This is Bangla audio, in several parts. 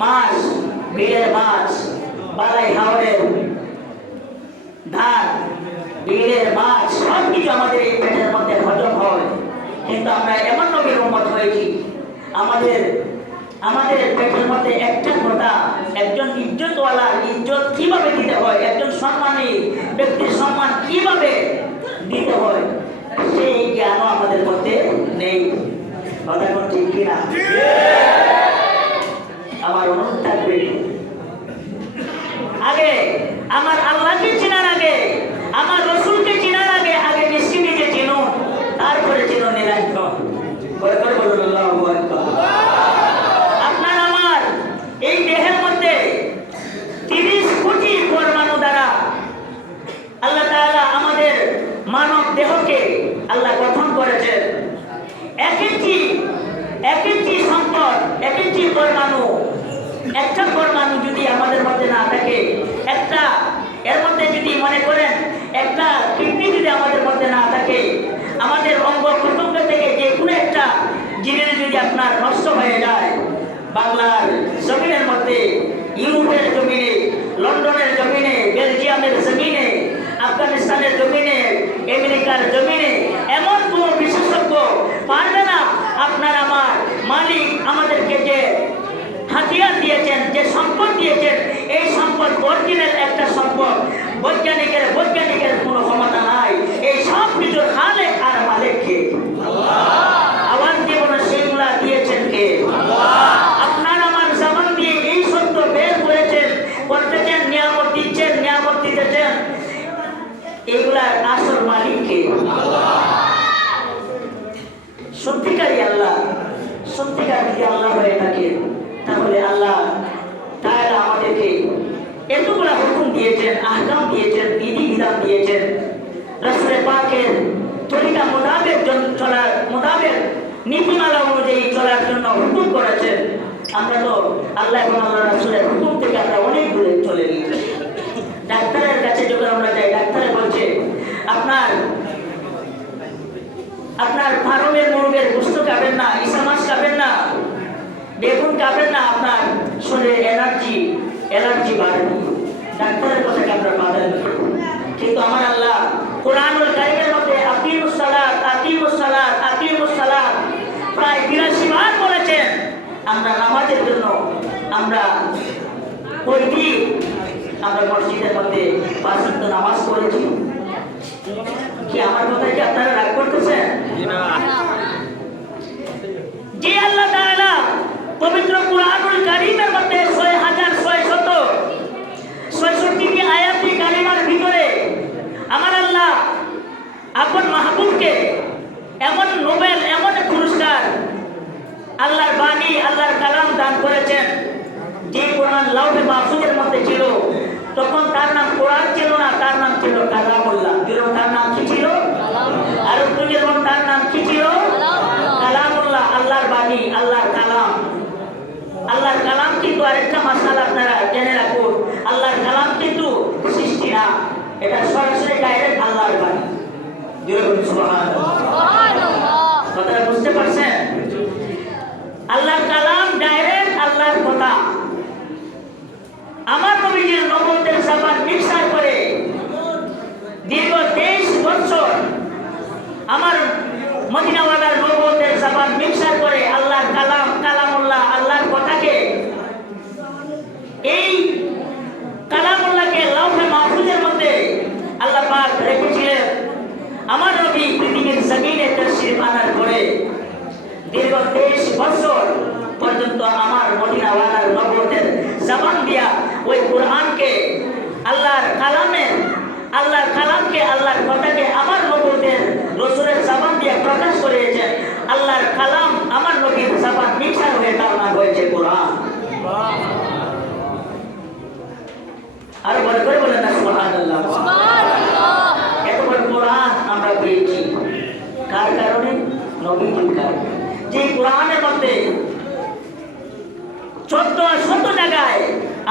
মাছ, বিলের মাছ, বালাই হাওরের ধান, বিলের মাছ সব কিছু আমাদের এই পেটের মধ্যে হজম হয়। কিন্তু আমরা এমন নবীর উম্মত হয়েছি, আমাদের আমাদের পেটের মধ্যে একটা কথা, একজন ইজ্জতওয়ালার ইজ্জত কিভাবে দিতে হয়, একজন সম্মানী ব্যক্তির সম্মান কিভাবে দিতে হয়, সেই জ্ঞানও আমাদের মধ্যে নেই। কথা কোন ঠিক কিনা? আমার অনুরোধ থাকবে, আগে আমার আল্লাহকে চেনার আগে, আমার রসুলকে চেনার আগে, আগে বেশি নিজে চিনুন, তারপরে চিনুন নিরঞ্জন। আপনার আমার এই দেহের মধ্যে 30 কোটি পরমাণু দ্বারা আল্লাহ তাআলা আমাদের মানব দেহকে আল্লাহ গঠন করেছেন। এক একটি সম্পদ, এক একটি পরমাণু, একটা পরমাণু যদি আমাদের মধ্যে না থাকে, একটা এর মধ্যে যদি মনে করেন একটা কিডনি যদি আমাদের মধ্যে না থাকে, আমাদের অঙ্গ প্রত্যঙ্গ থেকে যে কোনো একটা জিনিস যদি আপনার নষ্ট হয়ে যায়, বাংলার জমিনের মধ্যে, ইউরোপের জমিনে, লন্ডনের জমিনে, বেলজিয়ামের জমিনে, আফগানিস্তানের জমিনে, আমেরিকার জমিনে এমন কোনো বিশেষজ্ঞ পারবে না আপনার আমার মালিক আমাদেরকে যে হাতিয়ার দিয়েছেন, যে সম্পদ দিয়েছেন, এই সম্পদ অরিজিনাল একটা সম্পদ, বৈজ্ঞানিকের কোনো ক্ষমতা নাই। এই সব কিছুর খালেক আর মালিক কে? আমার জীবনে সেগুলা দিয়েছেন কে? আপনার আমার জবান দিয়ে এই সত্য বের করেছেন, করতেছেন, নিয়ামত দিচ্ছেন, নিয়ামত দিতেছেন, এগুলার আসল মালিক কে? সত্যিকারী আল্লাহ, সত্যিকার যদি আল্লাহ হয়ে থাকে, তাহলে আল্লাহ তাআলা আমাদেরকে এতগুলা হুকুম দিয়েছেন, আহকাম দিয়েছেন, বিধি বিধান দিয়েছেন, রাসূল পাকের তরিকা মোতাবেক চলার, মোতাবেক নীতিমালা অনুযায়ী চলার জন্য হুকুম করেছেন। আমরা তো আল্লাহ এবং আল্লাহ রাসূলের হুকুম থেকে আমরা অনেক দূরে চলে গেছি। ডাক্তারের কাছে যখন আমরা যাই, ডাক্তারে বলছে আপনার ফার্মের মুরগের গোশত খাবেন না, ইসা মাছ খাবেন না, বেগুন খাবেন না, আপনার শরীরে এলার্জি বাড়বে। ডাক্তারের কথাকে আমরা প্রাধান্য দেব। কিন্তু আমার আল্লাহ কোরআনুল কারীমের মধ্যে আকিমুস সালাত, আকিমুস সালাত, আকিমুস সালাত প্রায় 82 বার বলেছেন। আমরা নামাজের জন্য আমরা কয়দিন আমরা মসজিদের মধ্যে 5 ওয়াক্ত নামাজ পড়েছি? কি আমার কথায় কি আপনারা রাগ করতেছেন? যে আল্লাহ তাআলা পবিত্র কুরআনুল কারীমের মধ্যে 6666টি আয়াতি কালিমার ভিতরে আমার আল্লাহ আপন মাহবুবকে এমন নোবেল, এমন পুরস্কার, আল্লাহর বাণী, আল্লাহর কালাম দান করেছেন। যে কোরআন লাউহে মাহফুজের মধ্যে ছিল, তখন তার নাম কোরআন ছিল না, তার নাম ছিল কালামুল্লাহ। তার নাম কি ছিল? আর তার নাম কি ছিল? কালামুল্লাহ, আল্লাহর বাণী, আল্লাহর কালাম। আল্লাহর কালাম কিন্তু আরেকটা মাসালা আপনারা জেনে রাখুন, আল্লাহর কালাম কিন্তু সৃষ্টি না, এটা সরাসরি ডাইরেক্ট আল্লাহর বাণী। কথাটা বুঝতে পারছেন? আল্লাহর কালাম ডাইরেক্ট আল্লাহর কথা। আমার নবীজির নবুয়তের জবান মিক্সার করে দীর্ঘ 23 বছর আমার মদিনাওয়ালার নবুয়তের জবান মিক্সার করে আল্লাহর কালাম, কালামুল্লাহ, আল্লাহর কথাকে, এই কালামুল্লাহকে লাউহে মাহফুজের মধ্যে আল্লাহ পাক রেখেছিলেন। আমার নবী পৃথিবীর জমিনে তাশরীফ আনার পরে দীর্ঘ 23 বছর পর্যন্ত আমার মদিনাওয়ালার নবুয়তের জবান দিয়া ওই কোরআনকে, আল্লাহর কালামকে, আল্লাহর কথাকে আমার নবুয়তের রাসূলের জবান দিয়ে প্রকাশ করেছেন। আল্লাহর কালাম আমার নবীর জবান মিক্সার হয়ে তার নাম হয়েছে কোরআন। আর বলে করে বলেন না সুবহানাল্লাহ। এত বড় কোরআন আমরা পেয়েছি কার কারণে? নবীজির কারণে। যে কোরআনের মধ্যে 14 জায়গায়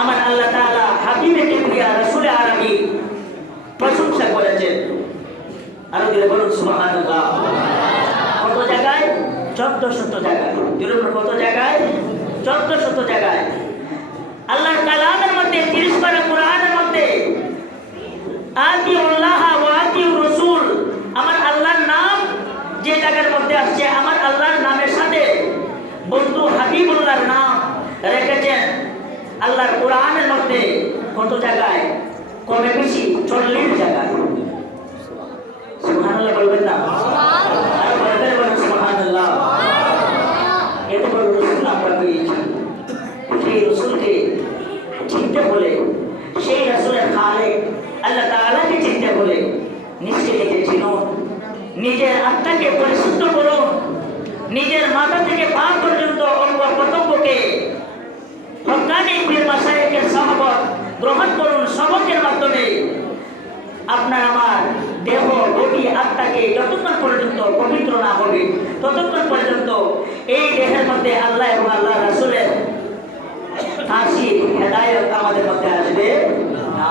আমার আল্লাহ তাআলা হাবিবে কিবরিয়া রাসূলে আরবি প্রশংসা করেছেন। আরো দিলে বলুন সুবহানাল্লাহ। কত জায়গায়? 1400 জায়গায়। কত জায়গায়? 1400 জায়গায়। আল্লাহর কালামের মধ্যে 30 পারা কোরআনের মধ্যে আতিউল্লাহ ওয়া আতিউর রাসূল, আমার আল্লাহর নাম যে জায়গার মধ্যে আসছে, আমার আল্লাহর নামের সাথে বন্ধু হাবিবুল্লাহর নাম রেখেছেন আল্লাহর কোরআনের মধ্যে। কত জায়গায়? কমে বেশি 40 জায়গায়। সুবহানাল্লাহ বলবেন না? আর বলবেন সুবহানাল্লাহ। এত বড় রাসূল আমরা পেয়েছি, সেই রাসূলকে চিনতে বলে, সেই রাসূলের খালেক আল্লাহ তাআলাকে চিনতে বলে নিজেকে চিনুন, নিজের আত্মাকে পরিশুদ্ধ করুন, নিজের মাথা থেকে পা পর্যন্ত অঙ্গ প্রত্যঙ্গকে হক্কানি পীর মাশায়েখের সহবত গ্রহণ করুন। সবকের মাধ্যমে আপনার আমার দেহ বডি আত্মাকে যতক্ষণ পর্যন্ত পবিত্র না হবে ততক্ষণ পর্যন্ত এই দেহের মধ্যে আল্লাহ এবং আল্লাহ রাসূলের তাসির হেদায়েত আমাদের মধ্যে আসবে না।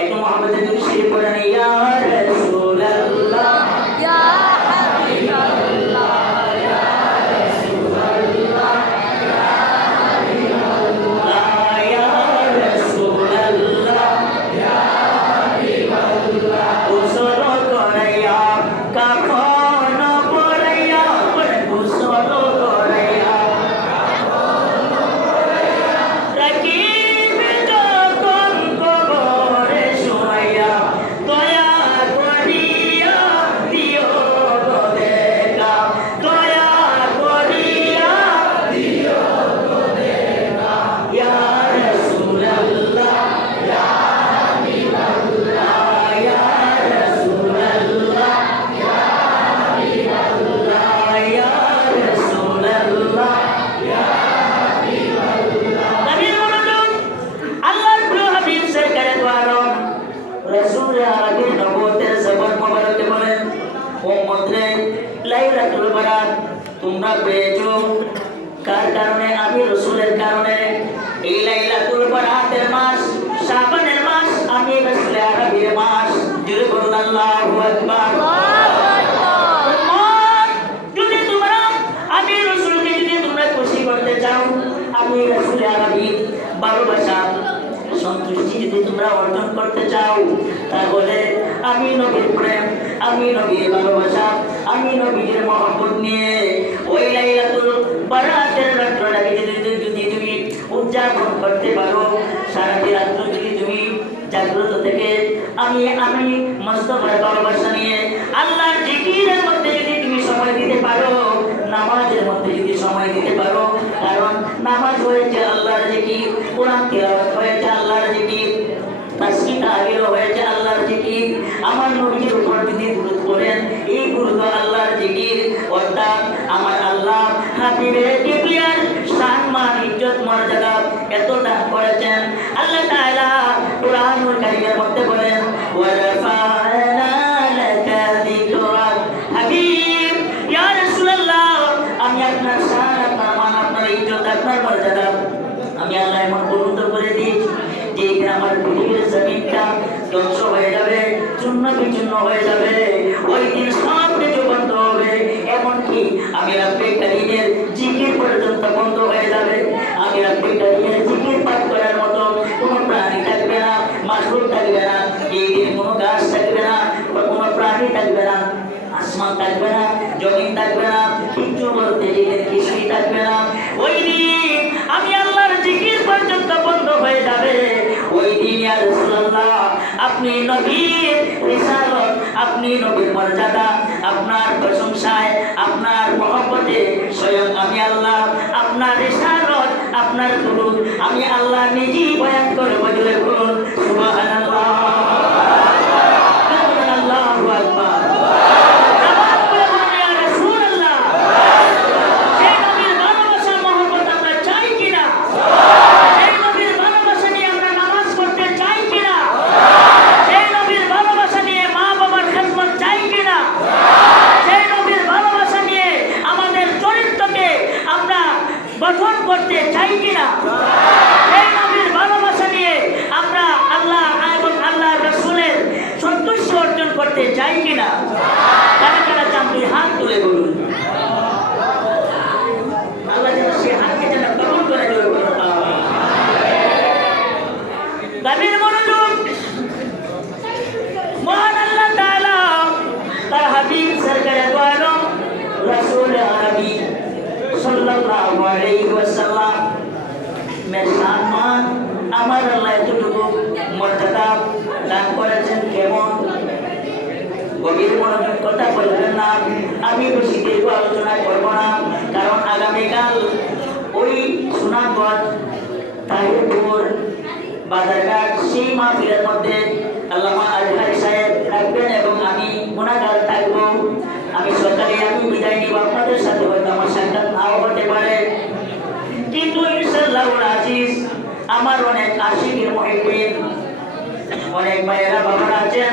একটু মুহাম্মদের দুরূদ শরীফ পড়েন, ইয়া রাসূলুল্লাহ ইয়া হাবিবাল্লাহ ইয়া রাসূলুল্লাহ ইয়া হাবিবাল্লাহ ইয়া রাসূলুল্লাহ ইয়া হাবিবাল্লাহ। গোসল করাইয়া কাফন পরাইয়া, গোসল করাইয়া রাখিবে যখন কবরে শোয়াইয়া, দয়া করিয়া দিও গো দেখা, দয়া করিয়া দিও গো দেখা। ইয়া রাসূলুল্লাহ ইয়া হাবিবাল্লাহ ইয়া রাসূলুল্লাহ ইয়া হাবিবাল্লাহ ইয়া রাসূলুল্লাহ ইয়া হাবিবাল্লাহ। নবীর মনোযোগ, আল্লাহর প্রিয় হাবিব সরকারে দো আলম রাসূল আরবি নবুয়তের জবান মোবারকে বলেন, উম্মত রে, লাইলাতুল বারাত তোমরা পেয়েছো কার কারণে? আমি রাসূলের কারণে। এই লাইলাতুল বারাতের মাস, শাবানের মাস, আমি রাসূল আরবির মাস। জোরে বলুন আল্লাহু আকবার। উম্মত, যদি তোমরা আমি রাসূলকে যদি তোমরা খুশি করতে চাও, আমি রাসূল আরবি ভালোবাসা সন্তুষ্টি যদি তোমরা অর্জন করতে চাও, তাহলে আমি নবীর প্রেম, আমি নবীর ভালোবাসা, আমি নবীর মহব্বত নিয়ে ওই লাইলাতুল বারাতের রাতটাকে যদি তুমি উদযাপন করতে পারো, সারাটি রাত্র যদি তুমি জাগ্রত থেকে আমি মুস্তাফার ভালোবাসা নিয়ে আল্লাহর জিকিরের মধ্যে যদি তুমি সময় দিতে পারো, নামাজের মধ্যে যদি সময় দিতে পারো, কারণ নামাজ হয়েছে আল্লাহর জিকির, কোরআন তিলাওয়াত হয়েছে আল্লাহর জিকির, তাসবিহ তাহলিল হয়েছে আল্লাহর জিকির। আমার নবীর উপর যদি দুরূদ পড়েন, এই দুরূদ আল্লাহর জিকির, অর্থাৎ আমার আল্লাহ হাবিবে কিবরিয়ার সম্মান ইজ্জত মর্যাদা এত দান করেছেন। আল্লাহ তাআলা কুরআনুল কারীমের মধ্যে বলেন, ওয়া রাফা'না লাকা যিকরাক। হাবিব ইয়া রাসূলুল্লাহ, আমি আপনার শান, আপনার মান, আপনার ইজ্জত, আপনার মর্যাদা আমি আল্লাহ এমন বুলন্দ করে দিয়েছি যে এখানে আমার পৃথিবীর জমিনটা ধ্বংস হয়ে যাবে, চূর্ণ বিচূর্ণ হয়ে যাবে। ওই দিন সব কিছু বন্ধ হবে, এমনকি আমি রাব্বে কারীমের জিকির পর্যন্ত বন্ধ হয়ে যাবে। আমি রাব্বে কারীমের জিকির পাঠ করার মতো কোনো প্রাণী থাকবে না, মাশরুম থাকবে না, এই দিন কোনো গাছ থাকবে না, কোনো প্রাণী থাকবে না, আসমান থাকবে না, জমিন থাকবে না, কিচ্ছু বলতে গেলে কিছুই থাকবে না। ওই দিন আমি আল্লাহর জিকির পর্যন্ত বন্ধ হয়ে যাবে। ওই দিন ইয়া রাসূলুল্লাহ, আপনি নবীর রিসালাত, আপনি নবীর মর্যাদা, আপনার প্রশংসায়, আপনার মহব্বতে স্বয়ং আমি আল্লাহ আপনার রিসালাত, আপনার দুরূদ আমি আল্লাহ নিজেই বয়ান করব। বলে বলুন সুবহানাল্লাহ, আল্লাহু আকবার। গঠন করতে চাই কিনা? এই নবীর ভালোবাসা নিয়ে আমরা আল্লাহ আমার আল্লাহ এতটুকু মর্যাদা দান করেছেন কেমন গভীর মনোযোগ কথা বলবেন না আমি বেশি দীর্ঘ আলোচনা করবো না কারণ আগামীকাল ওই সুনামগঞ্জ তাহিরপুর বাজারঘাট সেই মাহফিলের মধ্যে আল্লামা আজহারি সাহেব থাকবেন এবং আমি মুনাজাত থাকবো আমি সকালে আমি বিদায় নিব আপনাদের সাথে হয়তো আমার সাক্ষাৎ নাও হতে পারে কিন্তু ইনশাআল্লাহ আজিজ আমার অনেক আশিকের মুহিব্বিন অনেক ভাইয়েরা বাবারা আছেন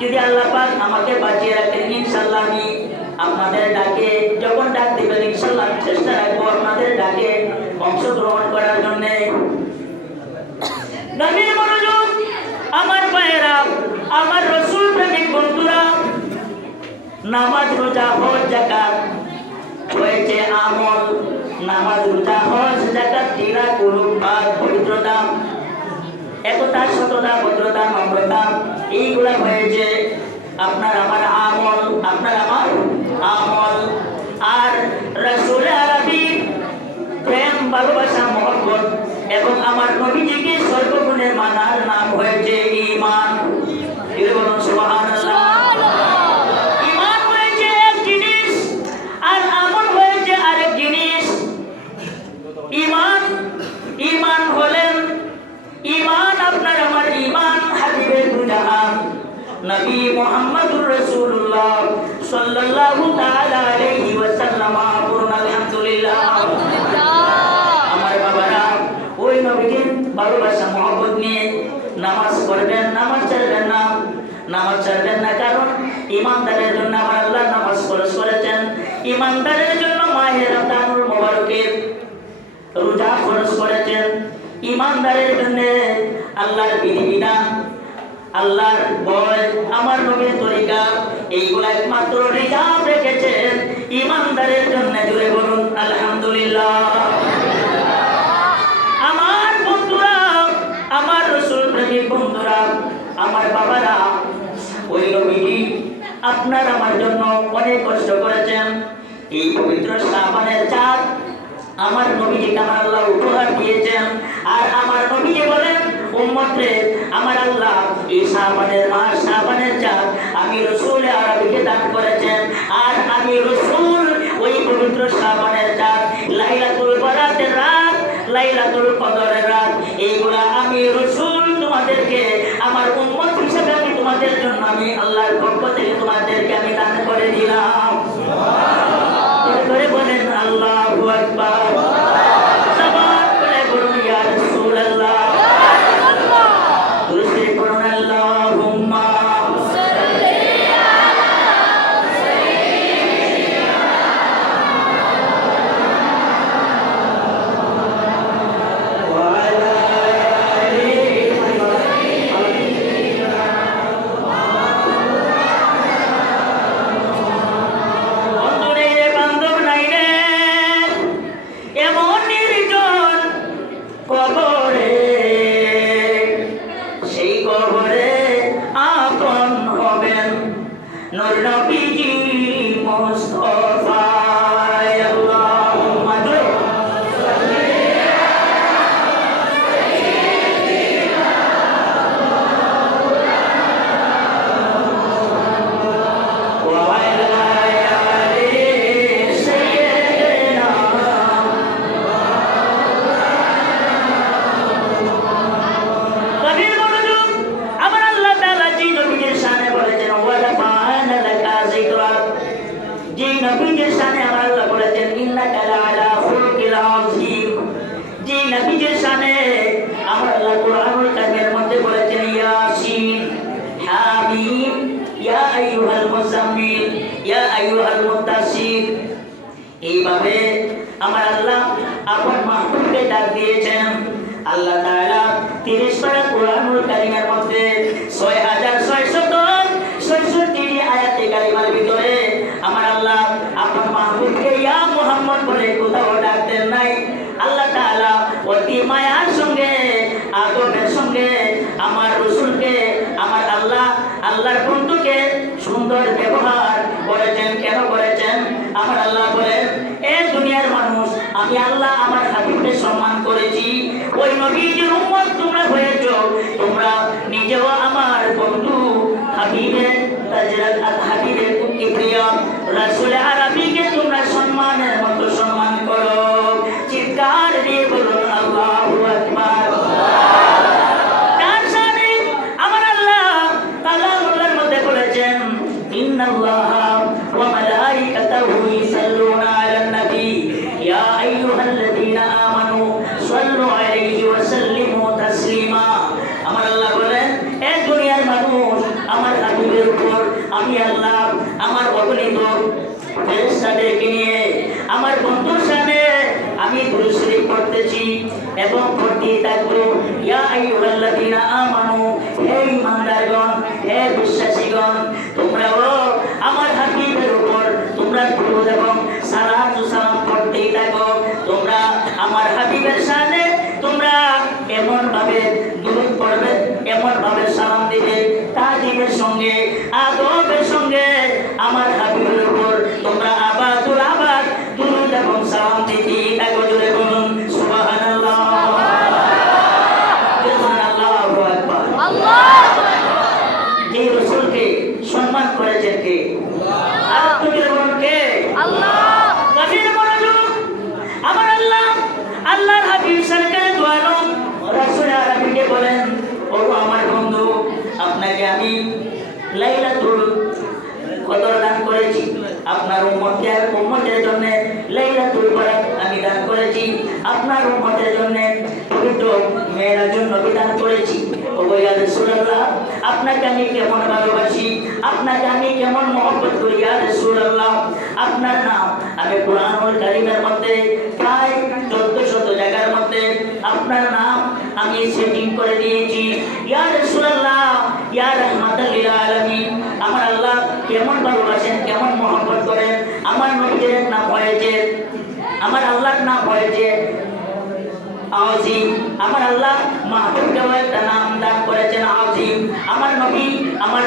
যদি আল্লাহ পাক আমাকে বাঁচিয়ে রাখেন ইনশাআল্লাহ আমি আপনাদের ডাকে যখন ডাক দিবেন ইনশাআল্লাহ চেষ্টা রাখবো আপনাদের ডাকে অংশগ্রহণ করার জন্য নবীর মনোযোগ আমার ভাইয়েরা আমার রাসূল প্রেমিক বন্ধুরা নামাজ রোজা হজ যাকাত হয়েছে আমল নামাজ রোজা হজ যাকাত দিনা কুরবান পবিত্রতা একতা সততা ভদ্রতা নম্রতা এইগুলা হয়েছে আপনার আমার আমল আপনার আমার আমল আর রাসূল আরবি প্রেম ভালোবাসা মহব্বত এবং আমার নবীজিকে সর্বগুণের মানার নাম হয়েছে ঈমান বলুন সুবহানাল্লাহ ঈমান হয়েছে এক জিনিস আর আমল হয়েছে আরেক জিনিস ঈমান হলেন ঈমান আপনার আমার ঈমান হাবিবে দুজাহান নবী মুহাম্মদুর রাসূলুল্লাহ সাল্লাল্লাহু তাআলা আলাইহি ওয়াসাল্লাম বলুন আলহামদুলিল্লাহ আমার বাবারা ওই নবীকে ভালোবাসা মহব্বত নিয়ে নামাজ পড়বেন নামাজ ছাড়বেন না কারণ ঈমানদারের জন্য আমার আল্লাহ নামাজ ফরজ করেছেন ঈমানদারের জন্য মাহে রমজানুল মুবারকের রোজা ফরজ করেছেন ঈমানদারের জন্য আল্লাহর বিধিবিধান আল্লাহর ভয় আমার নবীর তরিকা এইগুলা একমাত্র রিজার্ভ রেখেছেন ঈমানদারের জন্য জুড়ে বলুন আলহামদুলিল্লাহ আমার বন্ধুরা আমার রাসূল প্রেমিক বন্ধুরা আমার বাবারা ওই নবীজি আপনার আমার জন্য অনেক কষ্ট করেছেন এই পবিত্র শাবানের চাঁদ আমার নবীজিকে আমার আল্লাহ উপহার দিয়েছেন আর আমার নবীজি বলেন উম্মতরে আমার আল্লাহ এই শাবানের মাস শাবানের চাঁদ আমি রাসূল আরবিকে দান করেছেন আর আমি রাসূল ওই পবিত্র শাবানের চাঁদ লাইলাতুল বারাতের রাত লাইলাতুল কদরের রাত এইগুলা আমি রাসূল তোমাদেরকে আমার উম্মত হিসেবে আমি তোমাদের জন্য আমি আল্লাহর পক্ষ থেকে তোমাদেরকে আমি দান করে দিলাম করে বলেন আল্লাহু আকবার সবার বলে বলুন ইয়া রাসূলুল্লাহ দুরূদ পড়ুন আল্লাহুম্মা সাল্লি আলা সাইয়্যিদিনা ওয়া আলা আলিহি বান্ধব নাই রে এমন নির্জন কবরে সেই কবরে আপন হবেন নূর নবীজি মুস্তাফা আল্লাহুম্মা সাল্লি আলা সাইয়্যিদিনা ওয়া আলা আলিহি সাইয়্যিদিনা কবির মনোযোগ আমার আল্লাহ তাআলা যে নবীর শানে বলেছেন ওয়া রাফা'না লাকা যিকরাক যে নবীর শানে আমার আল্লাহ বলেছেন ইন্নাকা লা'আলা খুলুকিল আযীম যে নবীর শানে আমার আল্লাহ কুরআনুল কারীমের মধ্যে বলেছেন ইয়াসিন হামিম ইয়া আইয়ুহাল মুযাম্মিল ইয়া আইয়ুহাল মুদ্দাসসির এইভাবে আমার আল্লাহ আপন মাহবুবকে ডাক দিয়েছেন আল্লাহ তাআলা 30 পারা কুরআনুল কারীমের মধ্যে 6666টি আয়াতে কারিমার ভিতরে আমার আল্লাহ আপন মাহবুবকে ইয়া মুহাম্মদ বলে কোথাও ডাকতেন নাই আল্লাহ তাআলা অতি মায়ার সঙ্গে আদবের সঙ্গে আমার রাসূলকে আমার আল্লাহর বন্ধুকে সুন্দর ব্যবহার করেছেন কেন করেছেন আমার আল্লাহ বলেন এ দুনিয়ার মানুষ আমি আল্লাহ আমার হাবিবকে সম্মান করেছি ওই নবীজির উম্মত তোমরা আমি আল্লাহ আমার অগণিত ফেরেশতাদেরকে নিয়ে আমার বন্ধুর সামনে আমি দুরূদ শরীফ পড়তেছি এবং পড়তেই থাকবো। ইয়া আইয়ুহাল্লাযীনা আমানু, হে ঈমানদারগণ, হে বিশ্বাসীগণ, তোমরাও আমার হাবিবের উপর তোমরা দুরূদ এবং সালাত ও সালাম পড়তেই থাকো। তোমরা আমার হাবিবের সামনে তোমরা এমন ভাবে দুরূদ পড়বে, এমন ভাবে সালাম দিবে, তাজিমের সঙ্গে আদবের সঙ্গে আমার হাবিবের উপর তোমরা আবাদ দুরূদ এবং সালাম দিতে থাকো। জোরে বলুন সুবহানাল্লাহ। আল্লাহু আকবার। যে রাসূলকে সম্মান করেছেন কে? আর তুমি বলুন কে? আল্লাহ। গভীর মনোযোগ। আমার আল্লাহ, আল্লাহর হাবিব সরকারে দু আলম রাসূল আরবিকে বলেন, ও আমার বন্ধু, আপনাকে আমি লাইলাতুল কদর দান করেছি, আপনার উম্মতের জন্য লাইলাতুল বরাত আমি দান করেছি, আপনার উম্মতের জন্য পবিত্র মেরাজুন নবী দান করেছি। ও ইয়া রাসূলুল্লাহ, আপনাকে আমি কেমন ভালোবাসি, আপনাকে আমি কেমন মহব্বত করি ইয়া রাসূলুল্লাহ। আপনার নাম আমি কুরআনুল কারীমের মধ্যে প্রায় 1400 জায়গার মধ্যে আপনার নাম আমি সেটিং করে দিয়েছি। ইয়া রাসূলুল্লাহ, ইয়া রাহমাতাল লিল আলামিন। আমার আল্লাহ কেমন ভালোবাসেন, কেমন মহব্বত করেন। আমার নবীর নাম হয়েছে, আমার আল্লাহর নাম হয়েছে আজিম। আমার আল্লাহ মাহবুবকেও একটা নাম দান করেছেন আজিম। আমার নবী আমার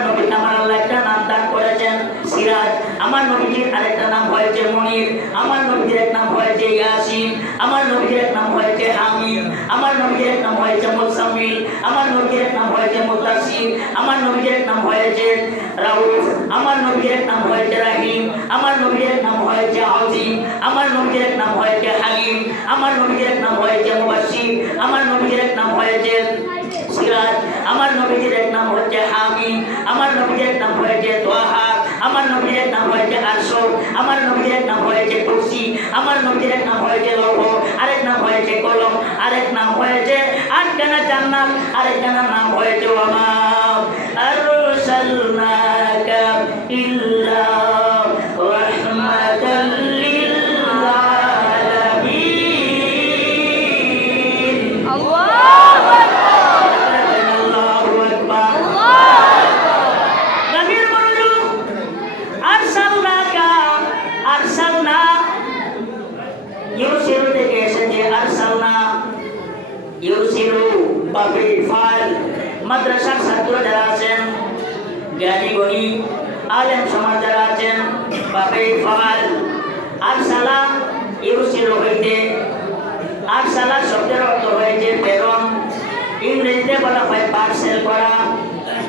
আল্লাহ একটা নাম দান করেছেন সিরাজ। আমার নবীর আরেকটা নাম হয়েছে মনির। আমার নবীর এক নাম হয়েছে ইয়াসিন। আমার নবীর এক নাম হয়েছে হামিদ। আমার নবীর এক নাম হয়েছে মুসাম্মিল। আমার নবীর এক নাম হয়েছে মুদাসসির। আমার নবীর এক নাম হয়েছে রাউফ। আমার নবীর এক নাম হয়েছে রাহিম। আমার নবীর এক নাম হয়েছে আজিম। আমার নবীর এক নাম হয়েছে হালিম। আমার নবীর এক নাম হয়েছে মুবাশশির। আমার নবীর এক নাম হয়েছে সিরাজ। আমার নবীর এক নাম হচ্ছে হামিদ। আমার নবীর এক নাম হয়েছে তোহা। আমার নবীর এক নাম হয়েছে আরশ। আমার নবীর এক নাম হয়েছে কুরসি। আমার নবীর এক নাম হয়েছে লৌহ। আরেক নাম হয়েছে কলম। আরেক নাম হয়েছে আটখানা জান্নাত। আরেকখানা নাম হয়েছে ওয়ামা আরসালনাকা ইল্লা রাহমাতাল লিল আলামিন। আল্লাহু আকবার। নবীর মনোযোগ। আরসালনা ইউসিরু থেকে এসেছে আরসালনা। ইউসিরু বাবে ফাল। মাদ্রাসার ছাত্র যারা আছেন, জ্ঞানী গুণী আলেম সমাজ যারা আছেন, বাবে ফাল। আরসালা ইউসিরু হইতে, আরসালা শব্দের অর্থ হয়েছে প্রেরণ। ইংরেজিতে বলা হয় পার্সেল করা।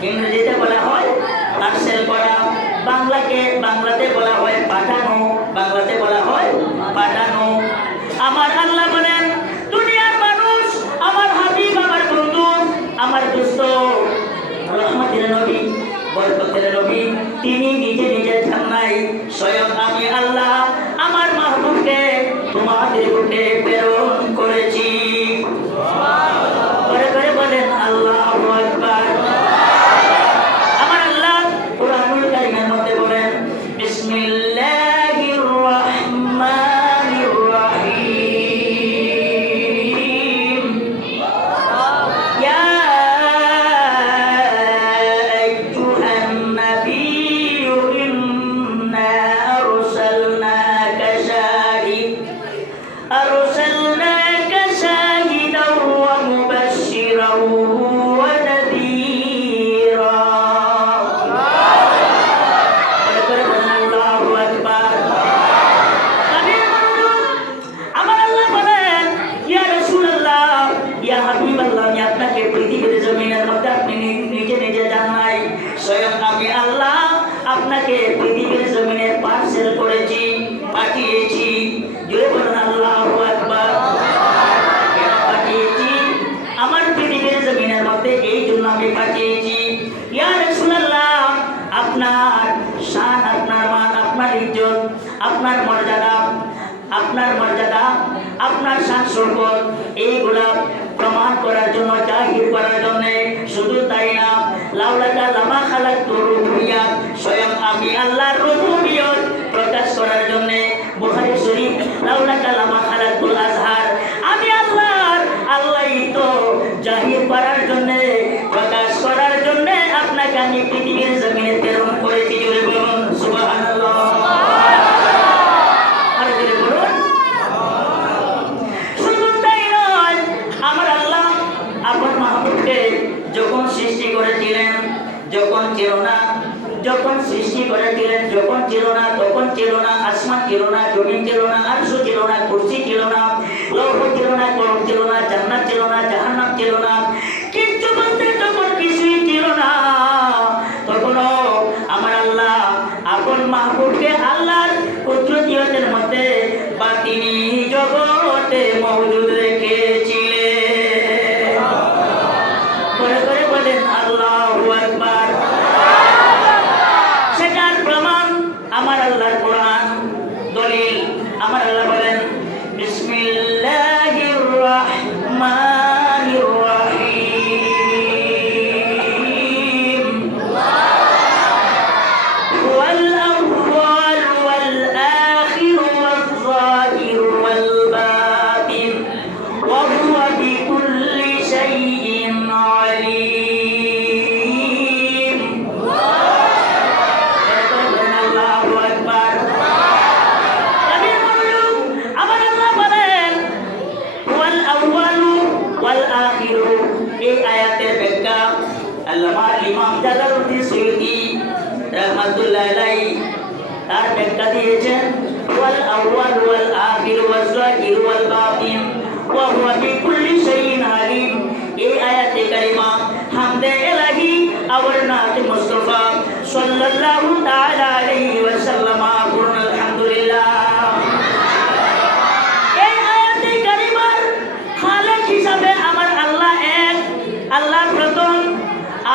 ইংরেজিতে বলা হয় পার্সেল করা। বাংলাতে বলা হয় পাঠানো। বাংলাতে বলা হয় পাঠানো। আমার আল্লাহ বলেন, দুনিয়ার মানুষ আমার হাবিব, আমার বন্ধু, আমার দোস্ত, রহমতের নবী, বরকতের নবী, তিনি নিজে যান নাই, স্বয়ং আমি আল্লাহ আমার মাহবুবকে তোমাদের বুকে প্রেরণ করেছি। করে করে বলেন আল্লাহু আকবার। আমার আল্লাহ কুরআনুল কারীমের মধ্যে বলেন, বিসমিল্লাহির রাহমানির রাহিম। ইয়া আইয়ুহান নাবিয়্যু ইন্না আরসালনাকা শাহিদাও ওয়া মুবাশশিরাও ওয়া নাযীরা। আল্লাহু আকবার। আমার আল্লাহ বলেন, ইয়া রাসূলুল্লাহ, ইয়া হাবিবাল্লাহ, আমি আপনাকে পৃথিবীর জমিনের মধ্যে আপনি নিজে যান নাই, স্বয়ং আমি আল্লাহ আপনাকে পৃথিবীর জমিনে পার্সেল করেছি, পাঠিয়েছি। জোরে বলুন আল্লাহু আকবার। কেন পাঠিয়েছি? আমার পৃথিবীর জমিনের মধ্যে এই জন্য আমি পাঠিয়েছি। ইয়া রাসূলুল্লাহ, আপনার শান, আপনার মান, আপনার ইজ্জত, আপনার মর্যাদা, আপনার শান সম্পদ, এইগুলা প্রমাণ করার জন্য, জাহির করার জন্য। শুধু তাই না, লাউলাকা লামা খালাকতুর রুবিয়া, স্বয়ং সৃষ্টি করেছিলেন, যখন ছিল না, তখন ছিল না, আসমান ছিল না, জমিন ছিল না, আরশ ছিল না, কুরসি ছিল না, লৌহ ছিল না, কলম ছিল না, জান্নাত ছিল না, জাহান্নাম ছিল না, কিন্তু বলতে তখন কিছুই ছিল না। তখনও আমার আল্লাহ আপন মাহবুবকে আল্লাহর কুদরতিয়তের মধ্যে বাতিনি জগতে মওজুদ রেখেছিলেন। করে করে বলেন আল্লাহু আকবার। সেটার প্রমাণ আমার আল্লাহর কোরআন, দলিল আমার আল্লাহ বলেন বিসমিল্লাহির রাহমানির রাহিম ওয়াল আউয়াল ওয়াল আখির ওয়াল যাহির ওয়াল বাতিন ওয়া হুয়া বিকুল্লি শাইইন আলীম। আল্লাহু আকবার। নবীর বললেন আমার আল্লাহ বলেন ওয়াল আউয়ালু ওয়াল আখিরু। এই আয়াতের ব্যাখ্যা আল্লামা ইমাম জালালউদ্দিন সুয়ুতী রাহমাতুল্লাহ আলাইহি তার ব্যাখ্যা দিয়েছেন ওয়াল আউয়াল ওয়াল আখির ওয়াল যাহির ওয়াল বাতিন ওয়া হুয়া বিকুল্লি শাইইন আলীম। এই আয়াতে কারিমা হামদে ইলাহি আওয়ার নাতে মুস্তাফা সাল্লাল্লাহু তাআলা আলাইহি ওয়াসাল্লাম বলুন আলহামদুলিল্লাহ। এই আয়াতে কারিমার খালেক হিসাবে আমার আল্লাহ এক, আল্লাহ প্রথম,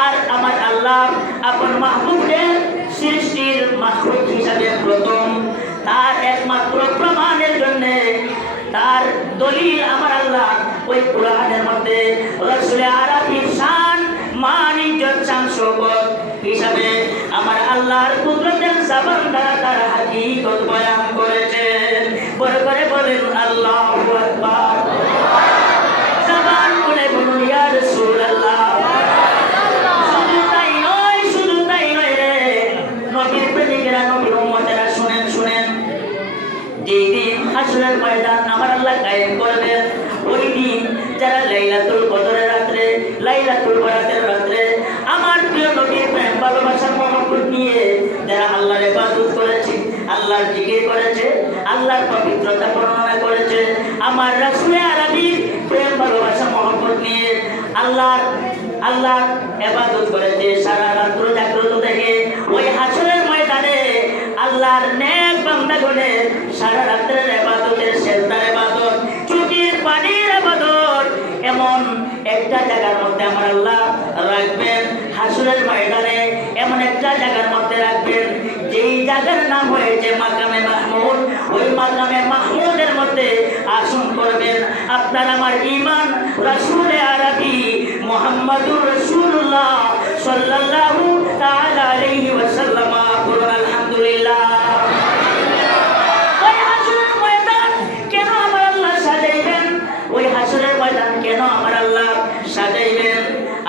আর আমার আল্লাহ আপন মাহবুবদের সৃষ্টির মাখলুক হিসাবে প্রথম। তার একমাত্র প্রমাণের জন্য তার দলিল আমার আল্লাহ ওই কোরআনের মধ্যে রাসূল আরবীর শান মান ইজ্জত শান শওকত হিসাবে আমার আল্লাহর কুদরতের জবান দ্বারা তার হাকিকত বয়ান করেছেন। বড় করে বলেন আল্লাহু আকবার। জবান খুলে বলুন ইয়া রাসূলুল্লাহ। শুধু তাই নয় রে নবীর প্রেমিকেরা, নবীর উম্মতেরা শুনেন শুনেন। যেদিন হাসরের ময়দান আমার আল্লাহ কায়েম করবেন, ওই দিন যারা লাইলাতুল কদরের রাত্রে, লাইলাতুল বরাতের রাত্রে আমার প্রিয় নবীর প্রেম ভালোবাসা মহব্বত নিয়ে যারা আল্লাহর ইবাদত করেছে, আল্লাহর জিকির করেছে, আল্লাহর পবিত্রতা বর্ণনা করেছে, আমার রাসূল আরবীর প্রেম ভালোবাসা মহব্বত নিয়ে আল্লাহর ইবাদত করেছে, সারা রাত জাগ্রত থেকে ওই হাসরের ময়দানে আল্লাহর নেক বান্দাগণের সারা রাতের ইবাদতের সেজদার ইবাদত, চোখের পানির ইবাদত এমন একটা জায়গার মধ্যে আমার আল্লাহ রাখবেন। হাসরের ময়দানে এমন একটা জায়গার মধ্যে রাখবেন যেই জায়গার নাম হয়েছে মাকামে মাহমুদ। ওই মাকামে মাহমুদের মধ্যে আসন করবেন আপনার আমার ঈমান রাসূল আরবী মুহাম্মদুর রাসূলুল্লাহ সাল্লাল্লাহু তাআলা আলাইহি ওয়াসাল্লাম বলুন আলহামদুলিল্লাহ। ওই হাসরের ময়দান কেন আমার আল্লাহ সাজাইবেন? ওই হাসরের ময়দান কেন আমার আল্লাহ সাজাইবেন?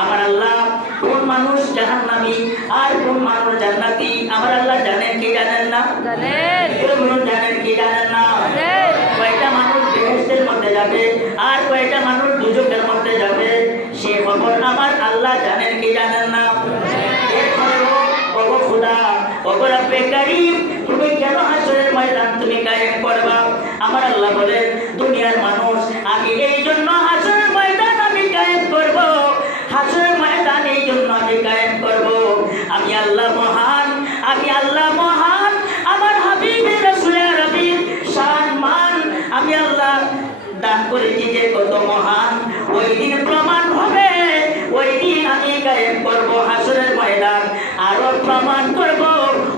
আমার আল্লাহ কোন মানুষ জাহান্নামী আর কোন মানুষ জান্নাতি আমার আল্লাহ জানেন কি জানেন না? জানেন। জানেন কি জানেন না? জানেন। কয়টা মানুষ বেহেশতের মধ্যে যাবে আর কয়টা মানুষ দুজকের মধ্যে যাবে সে খবর আমার আল্লাহ জানেন কি জানেন না? এরপরেও ওগো খোদা, ওগো রব্বে কারীম, তুমি কেন হাসরের ময়দান তুমি কায়েম করবা? আমার আল্লাহ বলেন দুনিয়ার মানুষ আমি এই জন্য হাসরের ময়দান আমি কায়েম করব, হাসরের ময়দান এই জন্য আমি কায়েম করব। আমি আল্লাহ মহান, আমি আল্লাহ মহান, আমার হাবিবের রাসূল আরবীর শান মান আমি আল্লাহ দান করেছি যে কত মহান। ওই দিন প্রমাণ হবে, ওই দিন আমি কায়েম করব হাসরের ময়দান, আরো প্রমাণ করব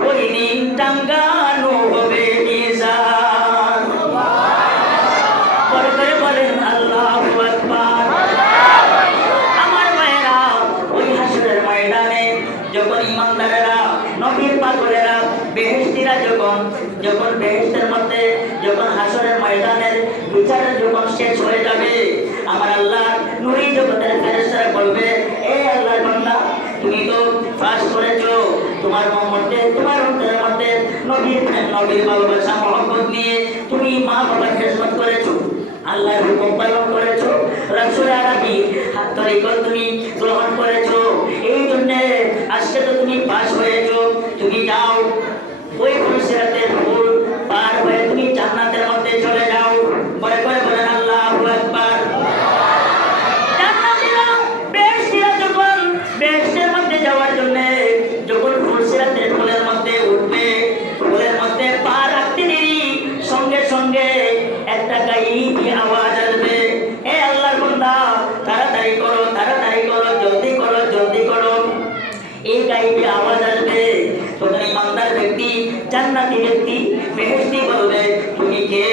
ওই দিন টাঙ্গানো হবে মিজান। বলেন আল্লাহু আকবার। আমার মায়েরা ওই হাসরের ময়দানে যখন ইমানদারেরা নবীর পাগলেরা বেহেশতিরা যখন বেহেশতের মধ্যে যখন হাসরের ময়দানের বিচার যখন শেষ হয়ে যাবে আমার আল্লাহ নূরি জগতের ফেরেশতারা বলবে এ আল্লাহর বান্দা তুমি তো ফাঁস করেছো, তোমার মধ্যে তোমার অন্তরের মধ্যে নবীর প্রেম নবীর ভালোবাসা মহব্বত নিয়ে তুমি মা বাবার খেদমত করেছো, আল্লাহর হুকুম পালন করেছো, রাসূল আরবী তরিকত তুমি গ্রহণ করেছো, এই জন্য আজকে তো তুমি পাস হয়েছো, তুমি যাও ওই ফুলসিরাতের ফুল পার হয়ে তুমি জান্নাতের মধ্যে চলে যাও। পরে করে বলেন আল্লাহু আকবার। জান্নাতীরা বেহেশতীরা যখন বেহেশতের মধ্যে যাওয়ার জন্য যখন ফুলসিরাতের ফুলের মধ্যে উঠবে, ফুলের মধ্যে পা রাখতে দেরি সঙ্গে সঙ্গে একটা গাইবি আওয়াজ আসবে, হে আল্লাহর বান্দা তাড়াতাড়ি করো, তাড়াতাড়ি করো, জলদি করো, জলদি করো। এই গাইবি আওয়াজ আসবে, তখন ইমানদার ব্যক্তি, জান্নাতি ব্যক্তি, বেহেশতি বলবে, তুমি কে?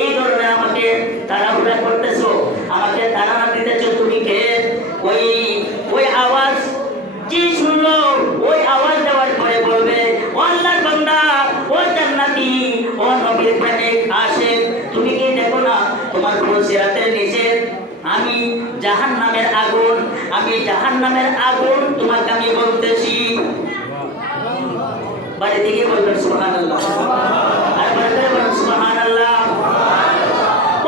এই ধরনের আমাকে তাড়াহুড়া করতেছো, আমাকে তাড়ানা দিতেছো, তুমি কে? ওই ওই আওয়াজ যে শুনলো, ওই আওয়াজ দেওয়ার পরে বলবে, ও আল্লাহর বান্দা, ও জান্নাতি, ও নবীর প্রেমিক আশিক, তুমি কি দেখো না তোমার ফুলসিরাতের নিচে আমি জাহান্নামের আগুন, আমি জাহান্নামের আগুন তোমাকে আমি বলতেছি। বাড়ি থেকে বলবেন সুবহানাল্লাহ, আর বাড়ি থেকে বলবেন সুবহানাল্লাহ।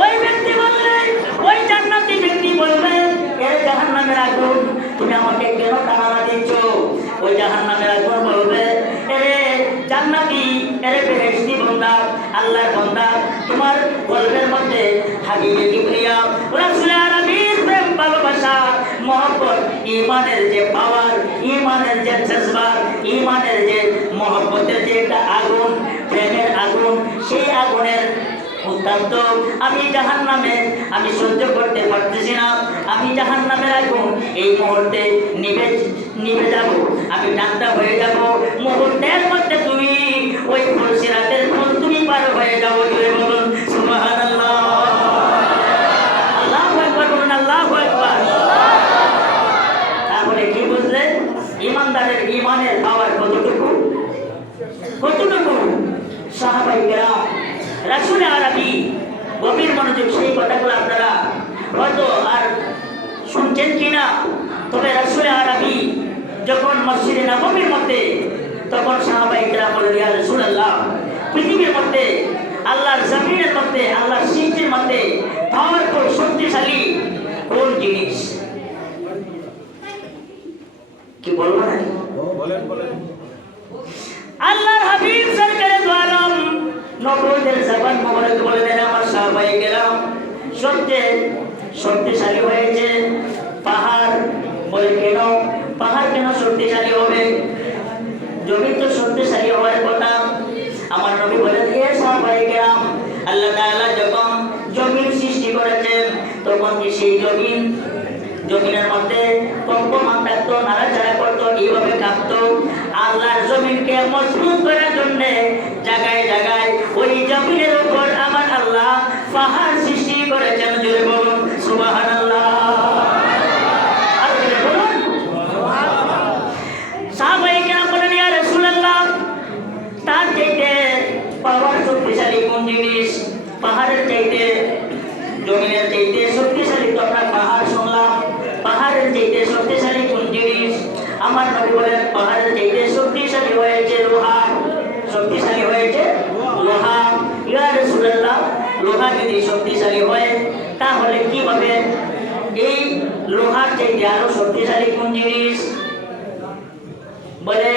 ওই ব্যক্তি বললেন, ওই জান্নাতি ব্যক্তি বলবেন, এ জাহান্নামের আগুন তুমি আমাকে কেন টানা দিচ্ছ? ওই জাহান্নামের আগুন বলবে, এরে জান্নাতি, এরে বেহেশতি বান্দা, আল্লাহর বান্দা, তোমার কলবের মধ্যে হাবিবে কিবরিয়া রাসূল আরবীর প্রেম, ভালোবাসা, মহব্বত, ঈমানের যে পাওয়ার, ঈমানের যে জজবা, ঈমানের যে মহব্বতের যে একটা আগুন, প্রেমের আগুন, সেই আগুনের উত্তাপ্ত আমি জাহান্নামে আমি সহ্য করতে পারতেছি না। আমি জাহান্নামের আগুন এই মুহূর্তে নিভে যাব, আমি ঠান্ডা হয়ে যাব। মুহূর্তের মধ্যে তুমি ওই ফুলসিরাতের ফুল তুমি পার হয়ে যাবো। জোরে বলুন সুবহানাল্লাহ, আল্লাহু আকবার, বলুন আল্লাহু আকবার। তাহলে কি বুঝলেন ইমানদারের ঈমানের পাওয়ার কতটুকু? কতটুকু? সাহাবায়ে কেরাম, রাসূল আরবী, গভীর মনোযোগ, সেই কথাগুলো আপনারা হয়তো আর শুনছেন কিনা, তবে রাসূল আরবী যখন মসজিদে নববীর মধ্যে, তখন সাহাবায়ে কেরাম বলেন, ইয়া রাসূলুল্লাহ, পৃথিবীর মধ্যে, আল্লাহর জমিনের মধ্যে, আল্লাহর সৃষ্টির মধ্যে পাওয়ারফুল, শক্তিশালী কোন জিনিস? কি বলবো না? বলেন বলেন। আল্লাহর হাবিব সরকারে দু আলম নবুয়তের জবান মোবারক বলে দেন, আমার সাহাবায়ে কেরাম, সবচেয়ে শক্তিশালী হয়েছে পাহাড়। বলে কেন? পাহাড় কেন শক্তিশালী হবে? জমিন তো শক্তিশালী হওয়ার কথা। আমার নবী বলেন, হে সাহাবায়ে কেরাম, আল্লাহ তাআলা যখন জমিন সৃষ্টি করেছেন, তখন কি সেই জমিনের মধ্যে কম্পমান থাকতো, নাড়াচাড়া করতো, এইভাবে কাঁপতো। আল্লাহর জমিনকে মজবুত করার জন্য জায়গায় জায়গায় ওই জমিনের উপর আমার আল্লাহ পাহাড় সৃষ্টি করেছেন। জোরে বলুন সুবহানাল্লাহ, আর জোরে বলুন সুবহানাল্লাহ। সাহাবায়ে কেরাম বলেন, ইয়া রাসূলুল্লাহ, তার চাইতে পাওয়ার শক্তিশালী কোন জিনিস? পাহাড়ের চাইতে, জমিনের চাইতে শক্তিশালী তো আমরা পাহাড় শুনলাম, পাহাড়ের চাইতে শক্তিশালী কোন জিনিস? আমার নবী বলেন, পাহাড়ের চাইতে শক্তিশালী হয়েছে লোহা। শক্তিশালী হয়েছে লোহা। ইয়া রাসূলুল্লাহ, লোহা যদি শক্তিশালী হয়, তাহলে কিভাবে এই লোহার চাইতে আরো শক্তিশালী কোন জিনিস? বলে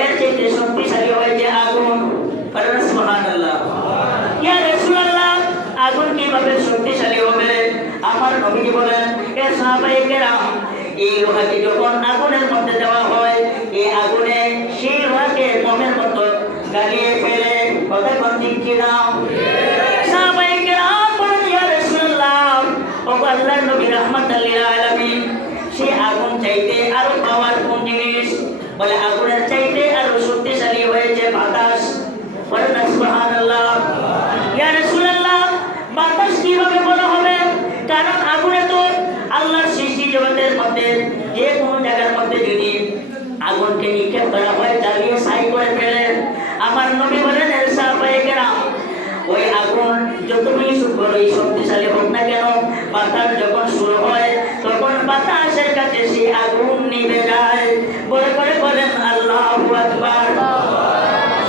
এর চাইতে শক্তিশালী হয়েছে আগুন। বলেন সুবহানাল্লাহ। ইয়া রাসূলুল্লাহ, আগুন কিভাবে শক্তিশালী হবে? আমার নবী বলেন, এ সাহাবায়ে কেরাম, এই লোহাকে যখন আগুনের মধ্যে দেওয়া হয়, এই আগুনে সেই লোহাকে মোমের মতো জ্বালিয়ে ফেলে। কথা কোন ঠিক কিনা? সাহাবায়ে কেরাম বলেন, ইয়া রাসূলুল্লাহ, ও আল্লাহর নবী রাহমাতাল লিল আলামিন, সেই আগুন চাইতে আরো পাওয়ার কোন জিনিস? বলে আগুনের চাইতে আরো শক্তিশালী হয়েছে বাতাস। বলেন সুবহানাল্লাহ। ইয়া রাসূলুল্লাহ, বাতাস কিভাবে বড় হবে? কারণ আগুনে তো আল্লাহর সৃষ্টি জগতের মধ্যে যে কোনো জায়গার মধ্যে যদি আগুনকে নিক্ষেপ করা হয়, জ্বালিয়ে ছাই করে ফেলে। আমার নবী বলেন, এ সাহাবায়ে কেরাম, ওই আগুন যতই বড়ই শক্তিশালী হোক না কেন, বাতাস যখন শুরু হয়, তখন বাতাসের কাছে সেই আগুন নিভে যায়। বলে করে বলেন আল্লাহু আকবার।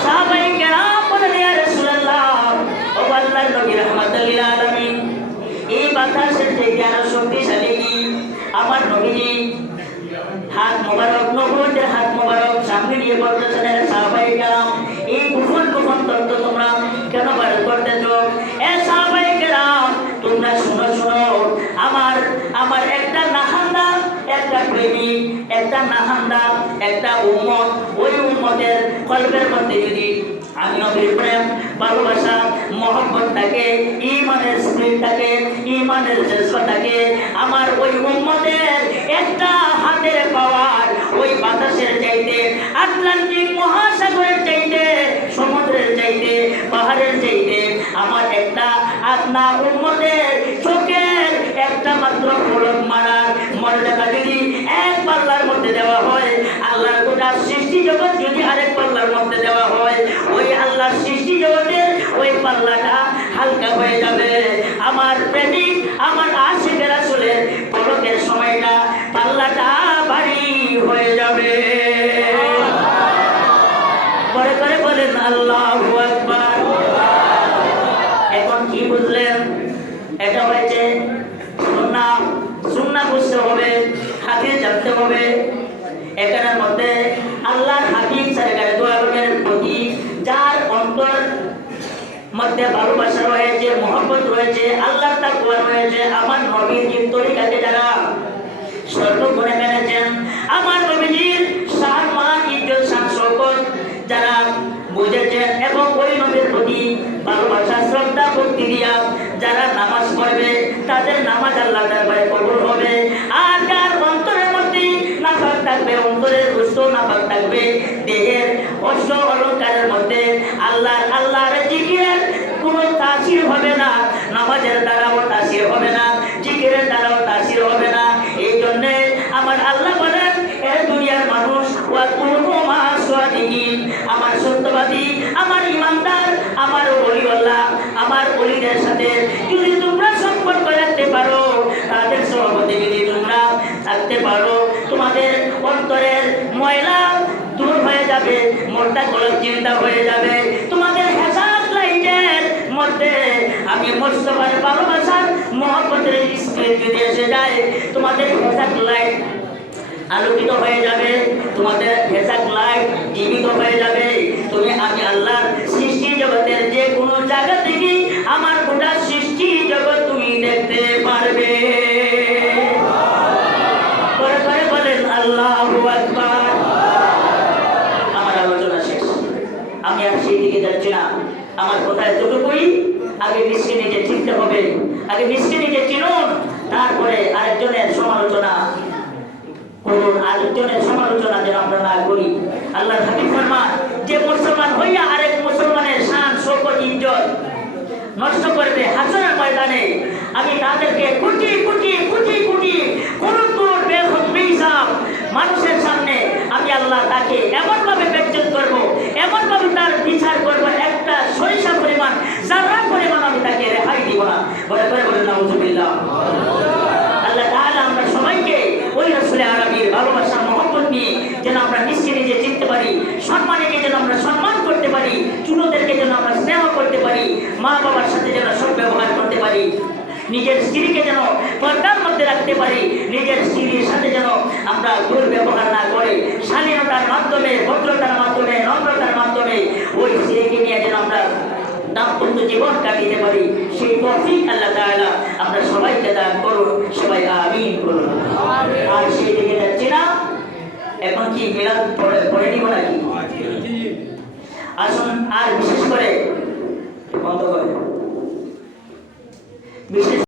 সাহাবায়ে কেরাম বলেন, ইয়া রাসূলুল্লাহ, ও আল্লাহর নবী রাহমাতাল লিল আলামিন, এই বাতাসের থেকে আরো শক্তিশালী কি? আমার নবীজি হাত মোবারক, নবুয়তের হাত মোবারক সামনে নিয়ে বলতেছেন, সাহাবায়ে কেরাম, এই গোপন গোপন তত্ত্ব তোমরা কেন বার করতেছো? সাহাবায়ে কেরাম, তোমরা শুনো শুনো, আমার একটা নাহান্দা, একটা প্রেমিক, একটা নাহান্দা, একটা উম্মত, ওই উম্মতের কলবের মধ্যে যদি আমি নবীর প্রেম, ভালোবাসা, মহব্বত থাকে, ঈমানের স্পিরিট থাকে, ঈমানের জজবা থাকে, আমার ওই উম্মতের একটা হাতের পাওয়ার ওই বাতাসের চাইতে, আটলান্টিক মহাসাগরের চাইতে, সমুদ্রের চাইতে, পাহাড়ের চাইতে, আমার একটা আপনা উম্মতের চোখের একটা মাত্র পলক মারার মর্যাদা যদি এক পাল্লার মধ্যে দেওয়া হয়, আল্লাহর গোটা সৃষ্টি জগৎ যদি আরেক পাল্লার মধ্যে দেওয়া হয়, ওই আল্লাহর সৃষ্টি জগতের ওই পাল্লাটা হালকা হয়ে যাবে। আমার প্রেমিক, আমার আশিকের রাসূলের পলকের সময়টা পাল্লাটা ভারী হয়ে যাবে। পরে করে বলেন আল্লাহু আকবার। এখন কি বুঝলেন? এটা হয়েছে সুন্নাহ। সুন্নাহ বুঝতে হবে, হাদিস জানতে হবে। এখানের মধ্যে আল্লাহর হাবিব সরকার দু আলমের প্রতি যার অন্তর মধ্যে ভালোবাসা রয়েছে, মহব্বত রয়েছে, আল্লাহর তাকওয়া রয়েছে, আমার নবীজির তরিকাকে যারা সর্বগুণে মেনেছেন, আমার নবীজির শান মান ইজ্জত শান শওকত যারা বুঝেছেন এবং ওই নবীর প্রতি ভালোবাসা শ্রদ্ধা ভক্তি দিয়া যারা নামাজ পড়বে, তাদের নামাজ আল্লাহর দরবারে কবুল হবে। আর যার অন্তরের মধ্যে নাফাক থাকবে, অন্তরের গোশত নাফাক থাকবে, দেহের অস্ত্র অলঙ্কারের মধ্যে আল্লাহর জিকিরের কোনো তাসির হবে না, নামাজের দ্বারাও তাসির হবে না, জিকিরের দ্বারাও তাসির হবে না। এই জন্যে আমার আল্লাহ বলেন, এ দুনিয়ার মানুষ, আমার সত্যবাদী, আমার ইমানদার, আমার ওলিউল্লাহ, আমার ওলিদের সাথে যদি তোমরা সম্পর্ক রাখতে পারো, তাদের সহমতে যদি তোমরা থাকতে পারো, তোমাদের অন্তরের ময়লা দূর হয়ে যাবে, মোটা গলক চিন্তা হয়ে যাবে। তোমাদের হেসাব লাইটের মধ্যে আমি মুস্তাফার ভালোবাসার মহব্বতের স্পিরিট যদি এসে যায়, তোমাদের হেসাব লাইট আলোকিত হয়ে যাবে, তোমাদের হেসাব লাইট জীবিত হয়ে যাবে। তুমি আমি আল্লাহর সৃষ্টি জগতের যে কোনো জায়গা থেকে আমার গোটা সৃষ্টি জগৎ তুমি দেখতে পারবে। করে করে বলেন আল্লাহু আকবার। আমার আলোচনা শেষ, আমি আর সেই দিকে যাচ্ছি না। আমার কথা এতটুকুই, আগে নিজকে নিজে চিনতে হবে, আগে নিজকে নিজে চিনুন, তারপরে আরেকজনের সমালোচনা করুন। আরেকজনের সমালোচনা যেন আমরা না করি। আল্লাহর হাবিব ফরমান, যে মুসলমান হইয়া আরেক মুসলমানের শান শওকত ইজ্জত নষ্ট করবে, হাসরের ময়দানে আমি তাদেরকে কোটি কোটি কোটি কোটি করুণ বেহিসাব মানুষের সামনে আমি আল্লাহ তাকে এমনভাবে বেজ্জত করব, এমনভাবে তার বিচার করব, একটা সরিষা পরিমাণ, যারা পরিমাণ আমি তাকে রেহাই দিব না। বলে করে বলেন নাউযুবিল্লাহ। আল্লাহ তাআলা আমরা সবাইকে ওই রাসূলের আরবির ভালোবাসা মহব্বত নিয়ে যেন আমরা নিজকে নিজে চিনতে পারি, সম্মানকে যেন আমরা সম্মান করতে পারি, ছোটদেরকে যেন আমরা স্নেহ করতে পারি, মা বাবার সাথে যেন সদ্ব্যবহার করতে পারি, নিজের স্ত্রীকে যেন পর্দার মধ্যে রাখতে পারি, নিজের স্ত্রীর সাথে যেন আমরা দুর্ব্যবহার না করে শালীনতার মাধ্যমে, ভদ্রতার মাধ্যমে, নম্রতার মাধ্যমে ওই স্ত্রীকে নিয়ে যেন আমরা দাম্পত্য জীবন কাটিতে পারি। সেই তৌফিক আল্লাহ তাআলা আমরা সবাইকে দান করুন, সবাই আমিন করুন। আর সেই দিকে যাচ্ছি না, এখন কি মিলাদ পড়ে নিব নাকি?